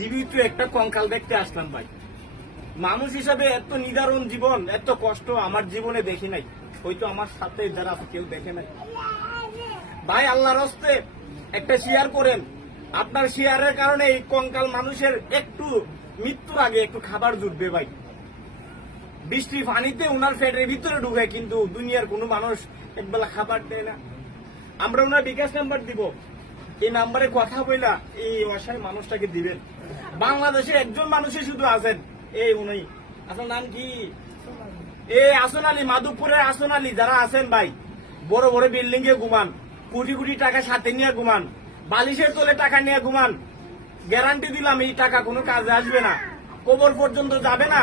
জীবিত একটা কঙ্কাল দেখতে আসলাম ভাই। মানুষ হিসাবে এত নিদারুণ জীবন, এত কষ্ট আমার জীবনে দেখি নাই, হয়তো আমার সাথে যারা কেউ দেখে নাই। ভাই আল্লাহর হস্তে একটা শেয়ার করেন, আপনার শেয়ারের কারণে এই কঙ্কাল মানুষের একটু মৃত্যুর আগে একটু খাবার জুটবে ভাই। বৃষ্টি পানিতে ওনার পেটের ভিতরে ঢুকে, কিন্তু দুনিয়ার কোনো মানুষ একবেলা খাবার দেয় না। আমরা ওনার বিকাশ নাম্বার দিব, এই নাম্বারে কথা বইলা এই অসহায় মানুষটাকে দিবেন। বাংলাদেশে একজন মানুষই শুধু আছেন, এই উনি, আসল নাম কি, এই আসন আলী, মাধবপুরের আসন আলী। যারা আছেন ভাই, বড় বড় বিল্ডিং এ ঘুমান, কোটি কোটি টাকা সাথে নিয়ে ঘুমান, বালিশের তলে টাকা নিয়ে ঘুমান, গ্যারান্টি দিলাম এই টাকা কোনো কাজে আসবে না, কবর পর্যন্ত যাবে না।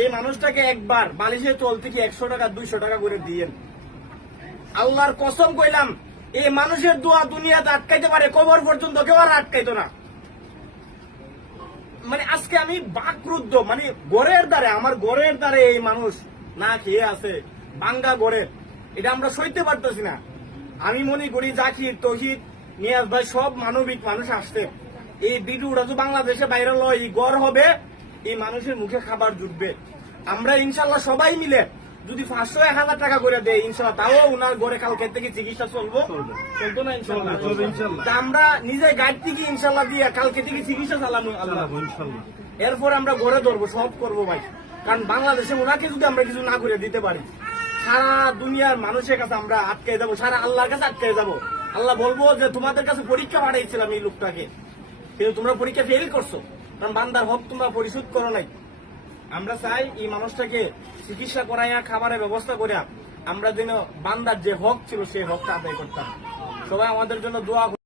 এই মানুষটাকে একবার বালিশের তল থেকে 100 টাকা 200 টাকা করে দিয়েন। আল্লাহর কসম কইলাম, এই মানুষের দোয়া দুনিয়াতে আটকাইতে পারে, কবর পর্যন্ত কেউ আর আটকাইতো না। মানে আজকে আমি বাকরুদ্ধ, মানে গড়ের দ্বারে, আমার গড়ের দ্বারে এই মানুষ না খেয়ে আছে, বাঙ্গা গড়ের, এটা আমরা সইতে পারতেছি না। আমি মনে করি জাকির, তৌহিদ, নিয়াজ ভাই সব মানবিক মানুষ আসছে, এই ভিডিওটা তো বাংলাদেশে বাইরে লয়, এই গড় হবে, এই মানুষের মুখে খাবার জুটবে। আমরা ইনশাল্লাহ সবাই মিলে যদি 500-1000 টাকা করে দেয় ইনশাল্লাহ, তাও ওনার ঘরে কালকে থেকে চিকিৎসা চলতো না ইনশাল্লাহ। তা আমরা নিজে গাড়ি থেকে ইনশাল্লাহ দিয়ে কালকে থেকে চিকিৎসা চালানো আল্লাহ ইনশাল্লাহ। এরপর আমরা ঘরে ধরবো, সব করবো ভাই। কারণ বাংলাদেশে ওনাকে যদি আমরা কিছু না করে দিতে পারি, সারা দুনিয়ার মানুষের কাছে আমরা আটকে যাবো, সারা আল্লাহর কাছে আটকে যাবো। আল্লাহ বলবো যে তোমাদের কাছে পরীক্ষা পাঠাইছিলাম এই লোকটাকে, কিন্তু তোমরা পরীক্ষা ফেল করছো, কারণ বান্দার হক তোমরা পরিশোধ করো নাই। আমরা চাই এই মানুষটাকে চিকিৎসা করাইয়া খাবারের ব্যবস্থা করিয়া আমরা যেন বান্দার যে হক ছিল সেই হকটা আদায় করতাম। সবাই আমাদের জন্য দোয়া